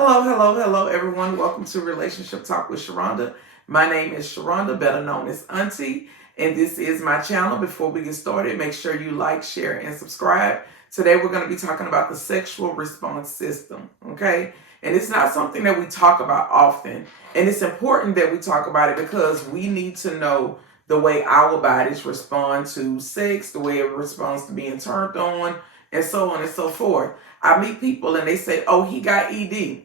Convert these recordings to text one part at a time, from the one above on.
Hello, everyone. Welcome to Relationship Talk with Sharonda. My name is Sharonda, better known as Auntie, and this is my channel. Before we get started, make sure you like, share, and subscribe. Today, we're going to be talking about the sexual response system, okay? And it's not something that we talk about often, and it's important that we talk about it because we need to know the way our bodies respond to sex, the way it responds to being turned on, and so on and so forth. I meet people and they say, oh, he got ED.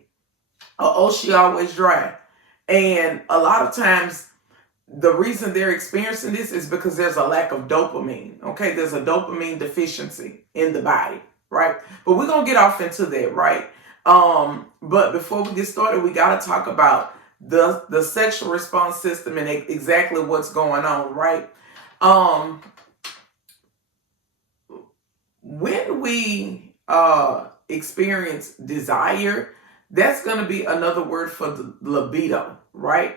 Oh, she always dry. And a lot of times the reason they're experiencing this is because there's a lack of dopamine. Okay, there's a dopamine deficiency in the body, right? But we're gonna get off into that, right? But before we get started, we gotta talk about the sexual response system and exactly what's going on, right? When we experience desire, that's going to be another word for the libido, right?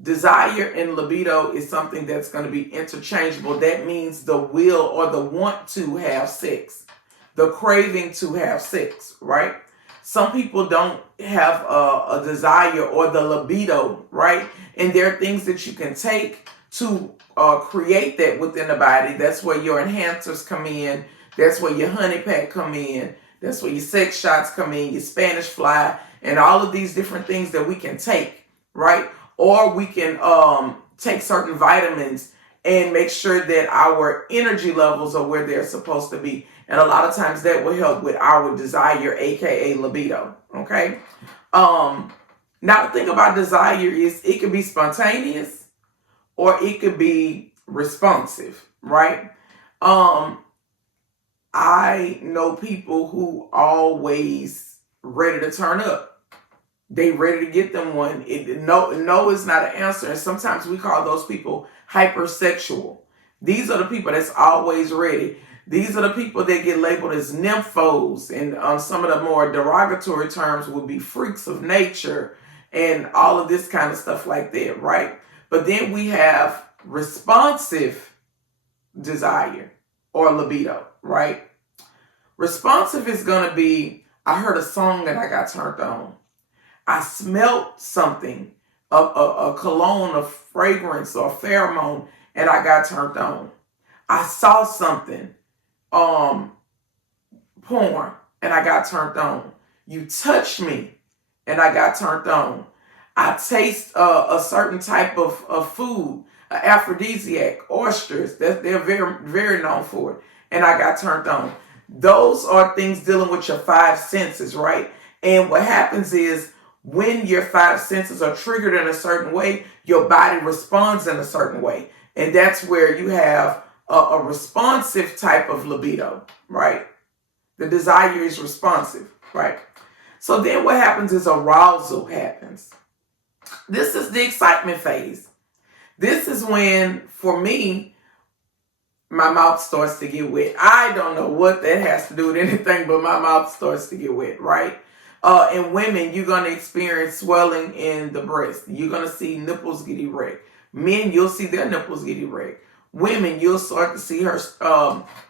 Desire and libido is something that's going to be interchangeable. That means the will or the want to have sex, the craving to have sex, right? Some people don't have a desire or the libido, right? And there are things that you can take to create that within the body. That's where your enhancers come in. That's where your honey pack come in. That's where your sex shots come in, your Spanish fly, and all of these different things that we can take, right? Or we can take certain vitamins and make sure that our energy levels are where they're supposed to be. And a lot of times that will help with our desire, aka libido, okay? Now the thing about desire is it can be spontaneous or it could be responsive, right? I know people who always ready to turn up. They ready to get them one. No is not an answer. And sometimes we call those people hypersexual. These are the people that's always ready. These are the people that get labeled as nymphos. And some of the more derogatory terms would be freaks of nature and all of this kind of stuff like that, right? But then we have responsive desire or libido, right? Responsive is going to be, I heard a song and I got turned on. I smelled something, a cologne, a fragrance, or a pheromone, and I got turned on. I saw something, porn, and I got turned on. You touched me, and I got turned on. I taste a certain type of food, an aphrodisiac, oysters. They're very, very known for it, and I got turned on. Those are things dealing with your five senses, right? And what happens is when your five senses are triggered in a certain way, your body responds in a certain way. And that's where you have a responsive type of libido, right? The desire is responsive, right? So then what happens is arousal happens. This is the excitement phase. This is when, for me, my mouth starts to get wet. I don't know what that has to do with anything, but my mouth starts to get wet, right? In women, you're going to experience swelling in the breast. You're going to see nipples get erect. Men, you'll see their nipples get erect. Women, you'll start to see her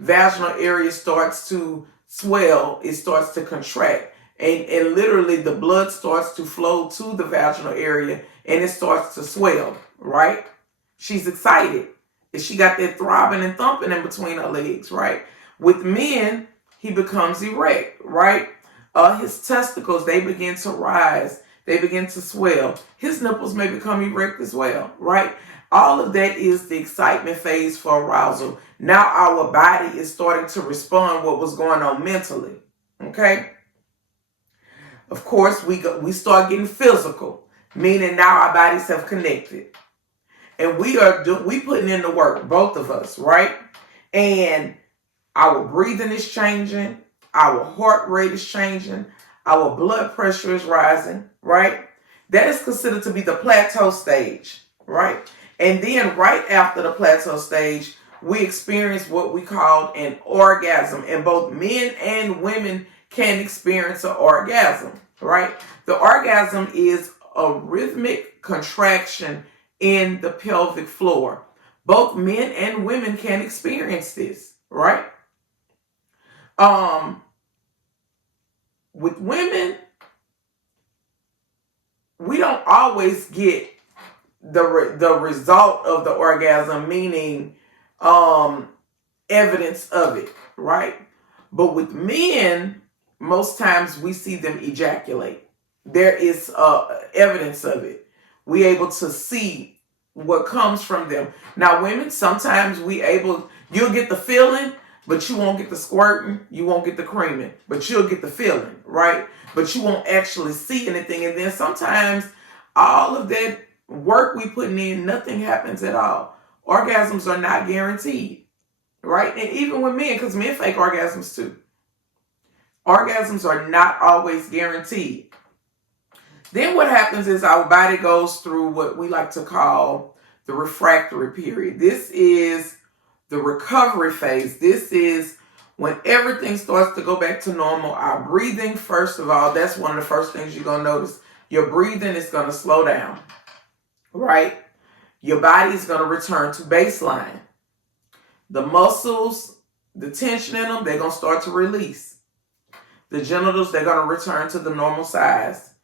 vaginal area starts to swell. It starts to contract. And literally the blood starts to flow to the vaginal area and it starts to swell, right? She's excited. And she got that throbbing and thumping in between her legs, right? With men, he becomes erect, right? His testicles, they begin to rise. They begin to swell. His nipples may become erect as well, right? All of that is the excitement phase for arousal. Now our body is starting to respond what was going on mentally, okay? Of course, we start getting physical, meaning now our bodies have connected. And we putting in the work, both of us, right? And our breathing is changing. Our heart rate is changing. Our blood pressure is rising, right? That is considered to be the plateau stage, right? And then right after the plateau stage, we experience what we call an orgasm. And both men and women can experience an orgasm, right? The orgasm is a rhythmic contraction in the pelvic floor. Both men and women can experience this, right? With women, always get the result of the orgasm, meaning evidence of it, right? But with men, most times we see them ejaculate. There is evidence of it. We able to see what comes from them. Now, women, sometimes you'll get the feeling, but you won't get the squirting, you won't get the creaming, but you'll get the feeling, right? But you won't actually see anything. And then sometimes all of that work we putting in, nothing happens at all. Orgasms are not guaranteed, right? And even with men, because men fake orgasms too. Orgasms are not always guaranteed. Then what happens is our body goes through what we like to call the refractory period. This is the recovery phase. This is when everything starts to go back to normal. Our breathing, first of all, that's one of the first things you're going to notice. Your breathing is going to slow down, right? Your body is going to return to baseline. The muscles, the tension in them, they're going to start to release. The genitals, they're going to return to the normal size.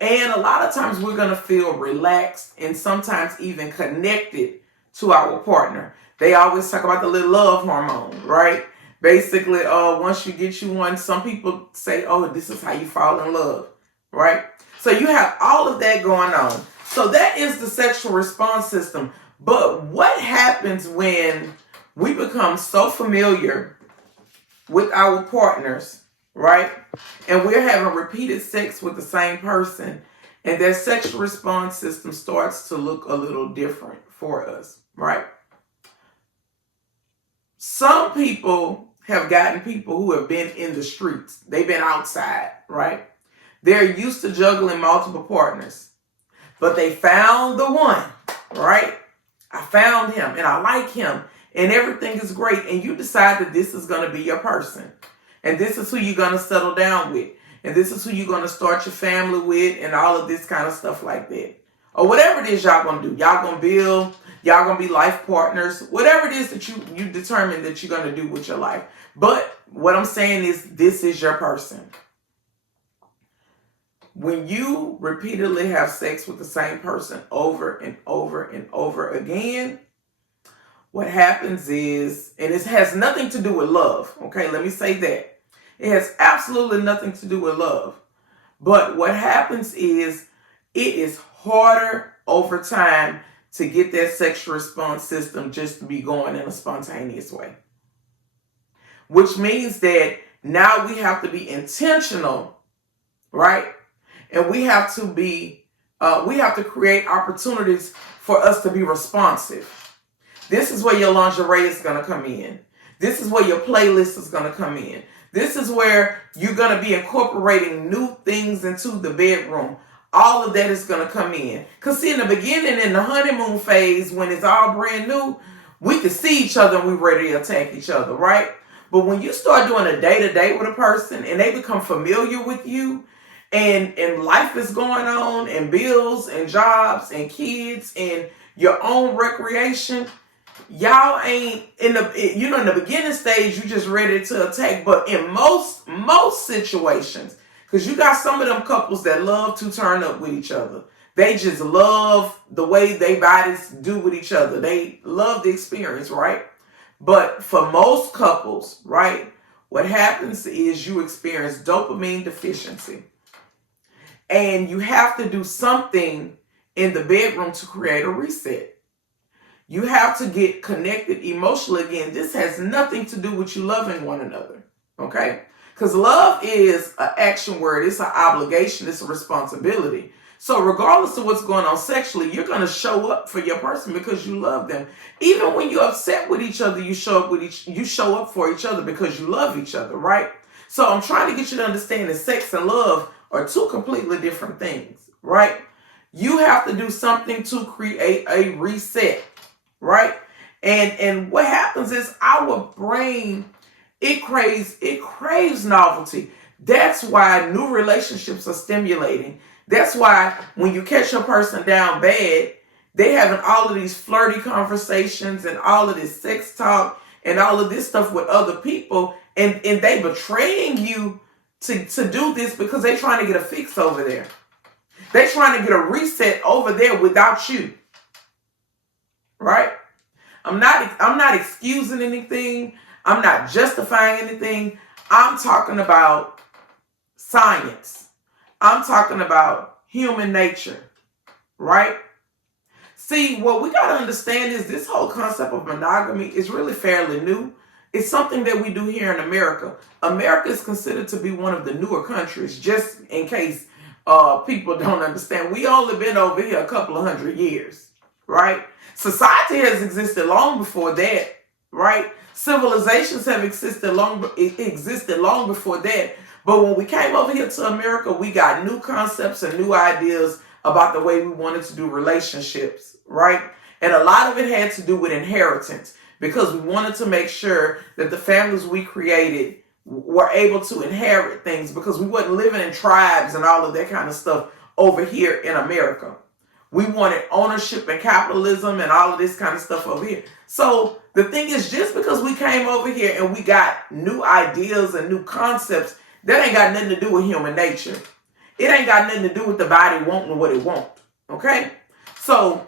And a lot of times we're going to feel relaxed and sometimes even connected to our partner. They always talk about the little love hormone, right? Basically, once you get you one, some people say, oh, this is how you fall in love, right? So you have all of that going on. So that is the sexual response system. But what happens when we become so familiar with our partners, right? And we're having repeated sex with the same person, and their sexual response system starts to look a little different for us, right? Some people have gotten people who have been in the streets. They've been outside, right? They're used to juggling multiple partners, but they found the one, right? I found him and I like him and everything is great. And you decide that this is going to be your person. And this is who you're going to settle down with. And this is who you're going to start your family with and all of this kind of stuff like that. Or whatever it is y'all going to do. Y'all going to build. Y'all going to be life partners. Whatever it is that you determine that you're going to do with your life. But what I'm saying is this is your person. When you repeatedly have sex with the same person over and over and over again, what happens is, and it has nothing to do with love. Okay, let me say that. It has absolutely nothing to do with love. But what happens is it is harder over time to get that sexual response system just to be going in a spontaneous way. Which means that now we have to be intentional, right? And we have to create opportunities for us to be responsive. This is where your lingerie is going to come in. This is where your playlist is going to come in. This is where you're going to be incorporating new things into the bedroom. All of that is going to come in. Because see, in the beginning, in the honeymoon phase, when it's all brand new, we can see each other and we're ready to attack each other, right? But when you start doing a day-to-day with a person and they become familiar with you, and life is going on, and bills and jobs and kids and your own recreation, y'all ain't in the beginning stage, you just ready to attack. But in most situations, because you got some of them couples that love to turn up with each other. They just love the way they bodies do with each other. They love the experience, right? But for most couples, right, what happens is you experience dopamine deficiency. And you have to do something in the bedroom to create a reset. You have to get connected emotionally again. This has nothing to do with you loving one another, okay? Because love is an action word. It's an obligation. It's a responsibility. So regardless of what's going on sexually, you're going to show up for your person because you love them. Even when you're upset with each other, you show up for each other because you love each other, right? So I'm trying to get you to understand that sex and love are two completely different things, right? You have to do something to create a reset, right? And what happens is our brain, it craves novelty. That's why new relationships are stimulating. That's why when you catch a person down bad, they having all of these flirty conversations and all of this sex talk and all of this stuff with other people, and they betraying you to do this because they're trying to get a fix over there. They're trying to get a reset over there without you. Right? I'm not excusing anything. I'm not justifying anything. I'm talking about science. I'm talking about human nature. Right? See, what we got to understand is this whole concept of monogamy is really fairly new. It's something that we do here in America. America is considered to be one of the newer countries, just in case people don't understand. We only been over here a couple of 100 years, right? Society has existed long before that, right? Civilizations have existed long before that. But when we came over here to America, we got new concepts and new ideas about the way we wanted to do relationships, right? And a lot of it had to do with inheritance, because we wanted to make sure that the families we created were able to inherit things, because we wasn't living in tribes and all of that kind of stuff over here in America. We wanted ownership and capitalism and all of this kind of stuff over here. So the thing is, just because we came over here and we got new ideas and new concepts, that ain't got nothing to do with human nature. It ain't got nothing to do with the body wanting what it wants. Okay? So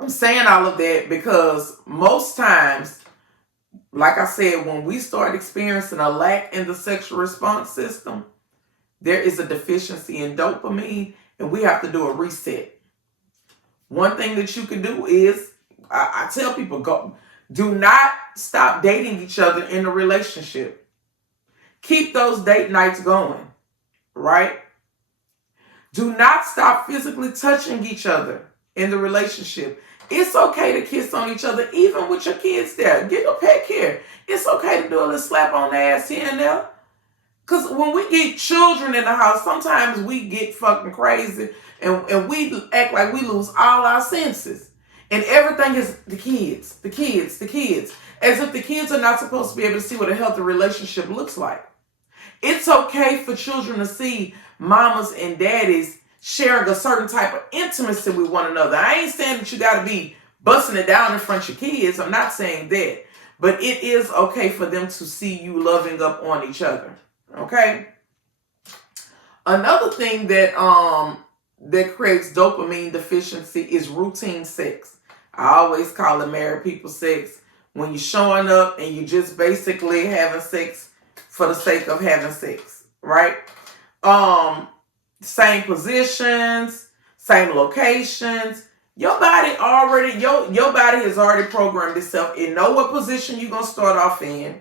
I'm saying all of that because most times, like I said, when we start experiencing a lack in the sexual response system, there is a deficiency in dopamine, and we have to do a reset. One thing that you can do is, I tell people, do not stop dating each other in a relationship. Keep those date nights going, right? Do not stop physically touching each other in the relationship. It's okay to kiss on each other, even with your kids there. Get a pet care. It's okay to do a little slap on the ass here and there. Because when we get children in the house, sometimes we get fucking crazy and we act like we lose all our senses. And everything is the kids. As if the kids are not supposed to be able to see what a healthy relationship looks like. It's okay for children to see mamas and daddies sharing a certain type of intimacy with one another. I ain't saying that you got to be busting it down in front of your kids. I'm not saying that. But it is okay for them to see you loving up on each other. Okay? Another thing that that creates dopamine deficiency is routine sex. I always call it married people sex. When you're showing up and you just basically having sex for the sake of having sex, right? Same positions, same locations. Your body has already programmed itself. It know what position you're going to start off in.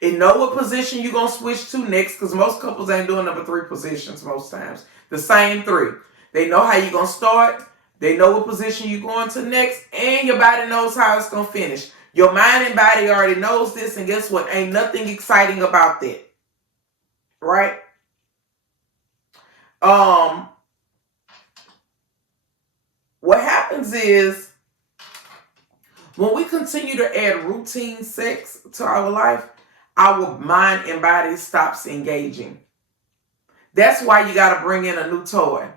It know what position you're going to switch to next, because most couples ain't doing number 3 positions most times. The same 3. They know how you're going to start. They know what position you're going to next. And your body knows how it's going to finish. Your mind and body already knows this. And guess what? Ain't nothing exciting about that. Right? What happens is, when we continue to add routine sex to our life, our mind and body stops engaging. That's why you got to bring in a new toy.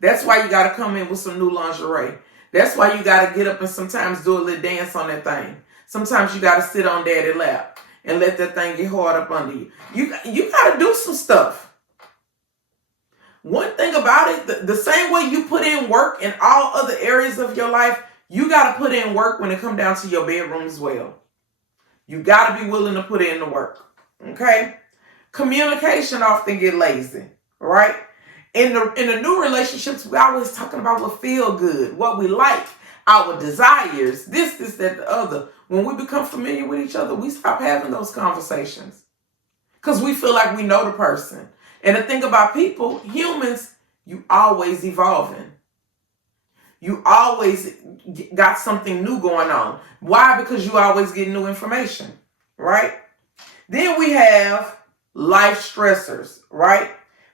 That's why you got to come in with some new lingerie. That's why you got to get up and sometimes do a little dance on that thing. Sometimes you got to sit on daddy's lap and let that thing get hard up under you. You got to do some stuff. One thing about it, the same way you put in work in all other areas of your life, you got to put in work when it comes down to your bedroom as well. You got to be willing to put in the work. Okay? Communication often get lazy, right? In the new relationships, we always talking about what feel good, what we like, our desires, this, that, the other. When we become familiar with each other, we stop having those conversations because we feel like we know the person. And the thing about people, humans, you always evolving. You always got something new going on. Why? Because you always get new information, right? Then we have life stressors, right?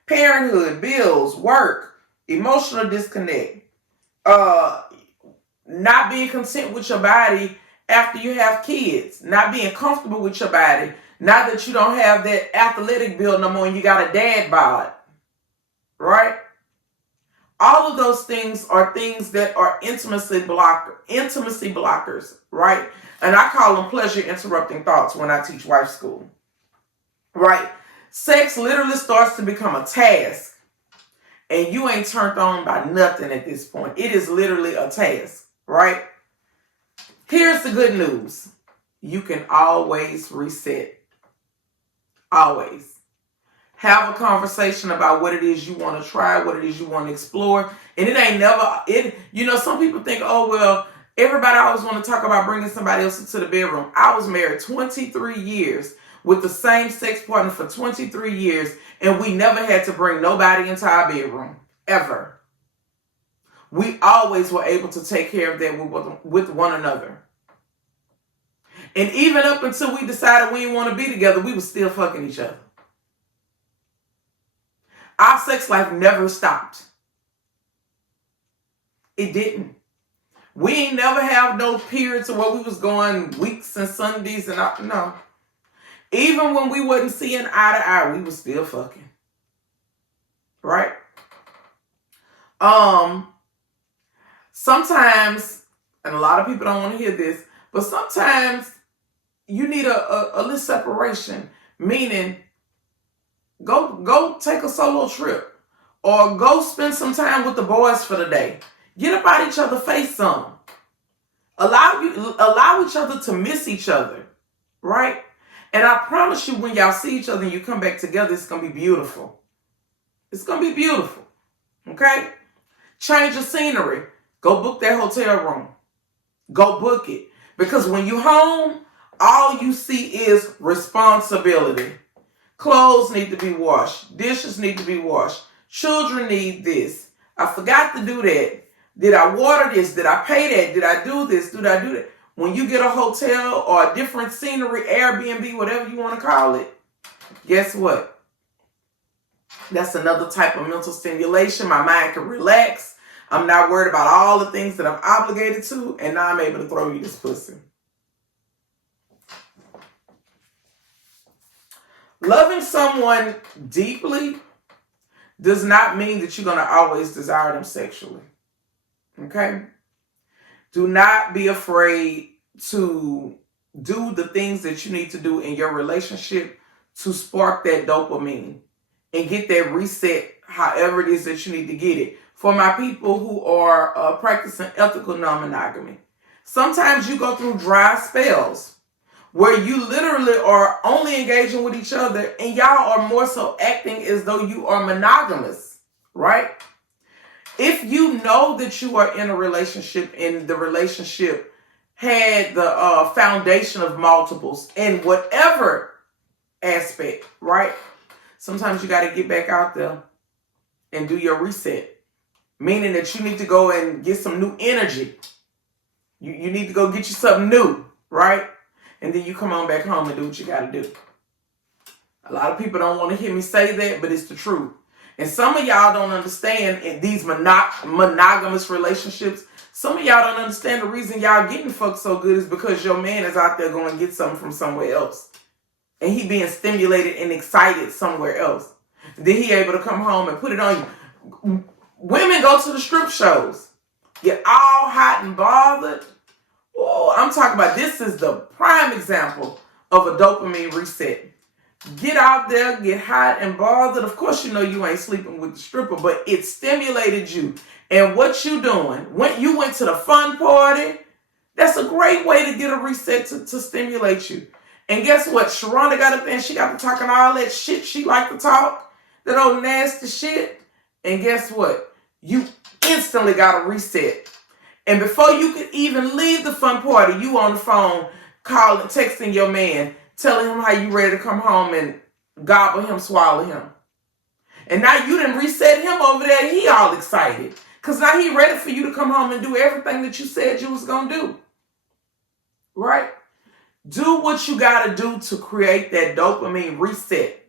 Parenthood, bills, work, emotional disconnect, not being content with your body after you have kids, not being comfortable with your body, now that you don't have that athletic build no more and you got a dad bod, right? All of those things are things that are intimacy blockers, right? And I call them pleasure interrupting thoughts when I teach wife school, right? Sex literally starts to become a task. and you ain't turned on by nothing at this point. It is literally a task, right? Here's the good news. You can always reset. Always. Have a conversation about what it is you want to try, what it is you want to explore. And it ain't never, some people think, oh, well, everybody always want to talk about bringing somebody else into the bedroom. I was married 23 years with the same sex partner for 23 years, and we never had to bring nobody into our bedroom, ever. We always were able to take care of that with one another. And even up until we decided we didn't want to be together, we were still fucking each other. Our sex life never stopped. It didn't. We ain't never have no periods where we was going weeks and Sundays and no. Even when we wasn't seeing eye to eye, we was still fucking. Right? Sometimes, and a lot of people don't want to hear this, but sometimes you need a little separation, meaning go take a solo trip or go spend some time with the boys for the day. Get up out each other's face some. Allow each other to miss each other, right? And I promise you, when y'all see each other and you come back together, it's going to be beautiful. It's going to be beautiful, okay? Change the scenery. Go book that hotel room. Go book it. Because when you home, all you see is responsibility. Clothes need to be washed. Dishes need to be washed. Children need this. I forgot to do that. Did I water this? Did I pay that? Did I do this? Did I do that? When you get a hotel or a different scenery, Airbnb, whatever you want to call it, guess what? That's another type of mental stimulation. My mind can relax. I'm not worried about all the things that I'm obligated to, and now I'm able to throw you this pussy. Loving someone deeply does not mean that you're going to always desire them sexually. Okay? Do not be afraid to do the things that you need to do in your relationship to spark that dopamine and get that reset however it is that you need to get it. For my people who are practicing ethical non-monogamy, sometimes you go through dry spells where you literally are only engaging with each other and y'all are more so acting as though you are monogamous, right? If you know that you are in a relationship and the relationship had the foundation of multiples in whatever aspect, right? Sometimes you got to get back out there and do your reset. Meaning that you need to go and get some new energy. You need to go get you something new, right? And then you come on back home and do what you got to do. A lot of people don't want to hear me say that, but it's the truth. And some of y'all don't understand in these monogamous relationships. Some of y'all don't understand the reason y'all getting fucked so good is because your man is out there going to get something from somewhere else. And he being stimulated and excited somewhere else. And then he able to come home and put it on you. Women go to the strip shows, get all hot and bothered. Oh, I'm talking about, this is the prime example of a dopamine reset. Get out there, get hot and bothered. Of course, you know you ain't sleeping with the stripper, but it stimulated you. And what you doing? When you went to the fun party, that's a great way to get a reset to stimulate you. And guess what? Sharonda got up there and she got to talking all that shit she like to talk, that old nasty shit. And guess what? You instantly got a reset. And before you could even leave the fun party, you on the phone calling, texting your man, telling him how you ready to come home and gobble him, swallow him. And now you done reset him over there. He all excited. Because now he ready for you to come home and do everything that you said you was going to do. Right? Do what you got to do to create that dopamine reset.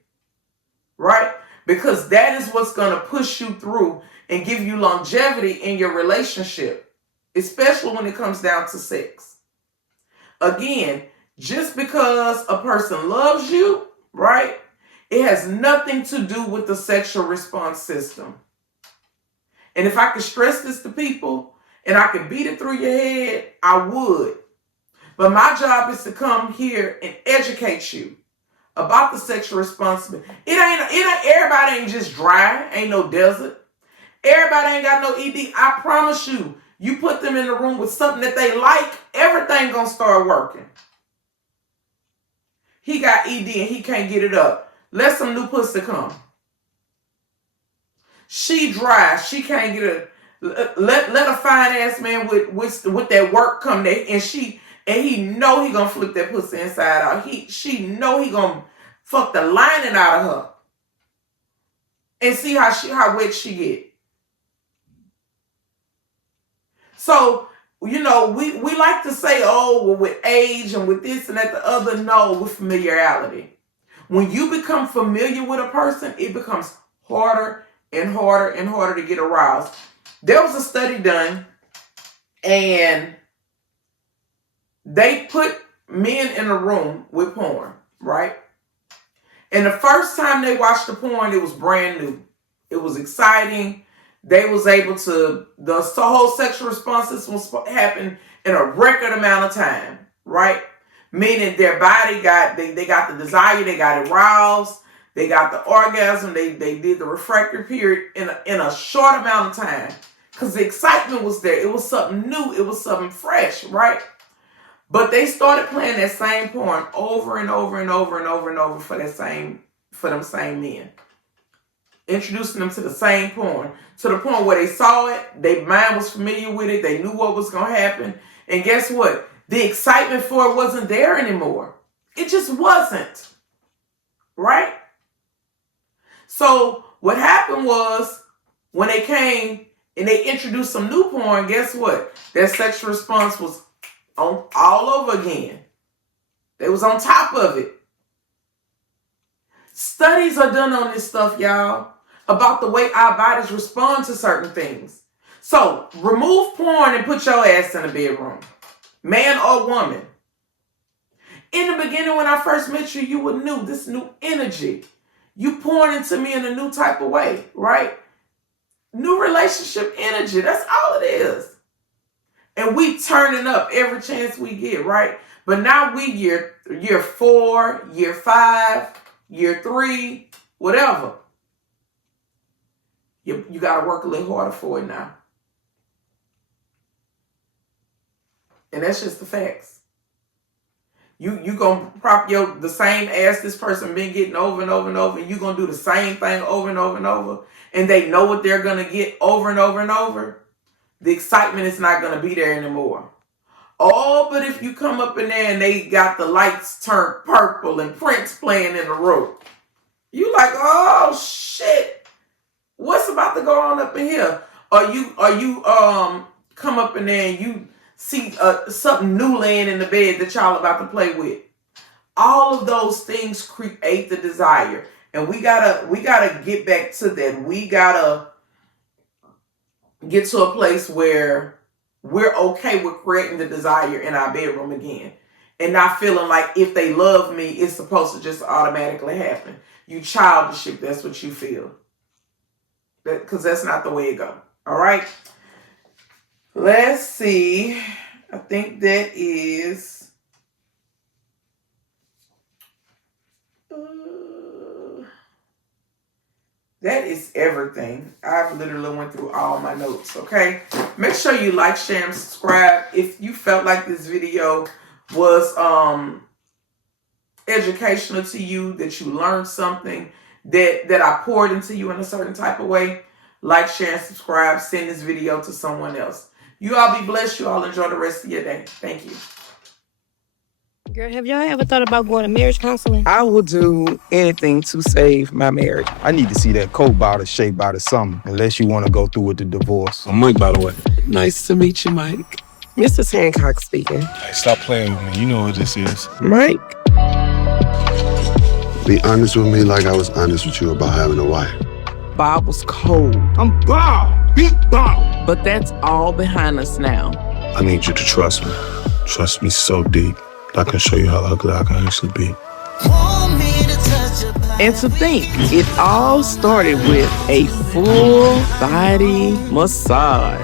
Right? Because that is what's going to push you through and give you longevity in your relationship, especially when it comes down to sex. Again, just because a person loves you, right, it has nothing to do with the sexual response system. And if I could stress this to people and I could beat it through your head, I would. But my job is to come here and educate you about the sexual responsibility. It ain't everybody ain't just dry, ain't no desert. Everybody ain't got no ED. I promise you, you put them in the room with something that they like, everything gonna start working. He got ED and he can't get it up. Let some new pussy come. She dry. She can't get it. Let a fine ass man with that work come there, and he know he gonna flip that pussy inside out. She know he gonna fuck the lining out of her, and see how wet she get. So, you know, we like to say, oh, well, with age and with this and that, the other. No, with familiarity. When you become familiar with a person, it becomes harder and harder and harder to get aroused. There was a study done, and they put men in a room with porn, right? And the first time they watched the porn, it was brand new. It was exciting. They was able to, the whole sexual responses was happen in a record amount of time, right? Meaning their body they got the desire, they got aroused, they got the orgasm, they did the refractory period in a short amount of time. Because the excitement was there. It was something new. It was something fresh, right? But they started playing that same porn over and over and over and over and over for them same men. Introducing them to the same porn. To the point where they saw it, their mind was familiar with it, they knew what was going to happen. And guess what? The excitement for it wasn't there anymore. It just wasn't. Right? So what happened was, when they came and they introduced some new porn, guess what? Their sexual response was on all over again. They was on top of it. Studies are done on this stuff, y'all, about the way our bodies respond to certain things. So, remove porn and put your ass in a bedroom. Man or woman. In the beginning, when I first met you, you were new. This new energy. You poured into me in a new type of way, right? New relationship energy. That's all it is. And we turning up every chance we get, right? But now we year 4, year 5, year 3, whatever. You got to work a little harder for it now. And that's just the facts. You gonna prop the same ass this person been getting over and over and over, and you gonna do the same thing over and over and over, and they know what they're gonna get over and over and over. The excitement is not gonna be there anymore. Oh, but if you come up in there and they got the lights turned purple and Prince playing in the room, you like, oh shit, what's about to go on up in here? Or you come up in there and you see something new laying in the bed that y'all about to play with. All of those things create the desire. And we gotta get back to that. We gotta get to a place where we're okay with creating the desire in our bedroom again. And not feeling like if they love me, it's supposed to just automatically happen. You childish if that's what you feel. Because that's not the way it goes. All right? Let's see. I think that is... that is everything. I've literally went through all my notes, okay? Make sure you like, share, and subscribe. If you felt like this video was educational to you, that you learned something, that I poured into you in a certain type of way, like, share, and subscribe. Send this video to someone else. You all be blessed. You all enjoy the rest of your day. Thank you. Girl, have y'all ever thought about going to marriage counseling? I will do anything to save my marriage. I need to see that Coke bottle shaped out of something, unless you want to go through with the divorce. I'm Mike, by the way. Nice to meet you, Mike. Mr. Hancock speaking. Hey, stop playing with me. You know what this is. Mike. Be honest with me like I was honest with you about having a wife. Bob was cold. I'm Bob. Big Bob. But that's all behind us now. I need you to trust me. Trust me so deep. I can show you how ugly I can actually be. And to think, it all started with a full body massage.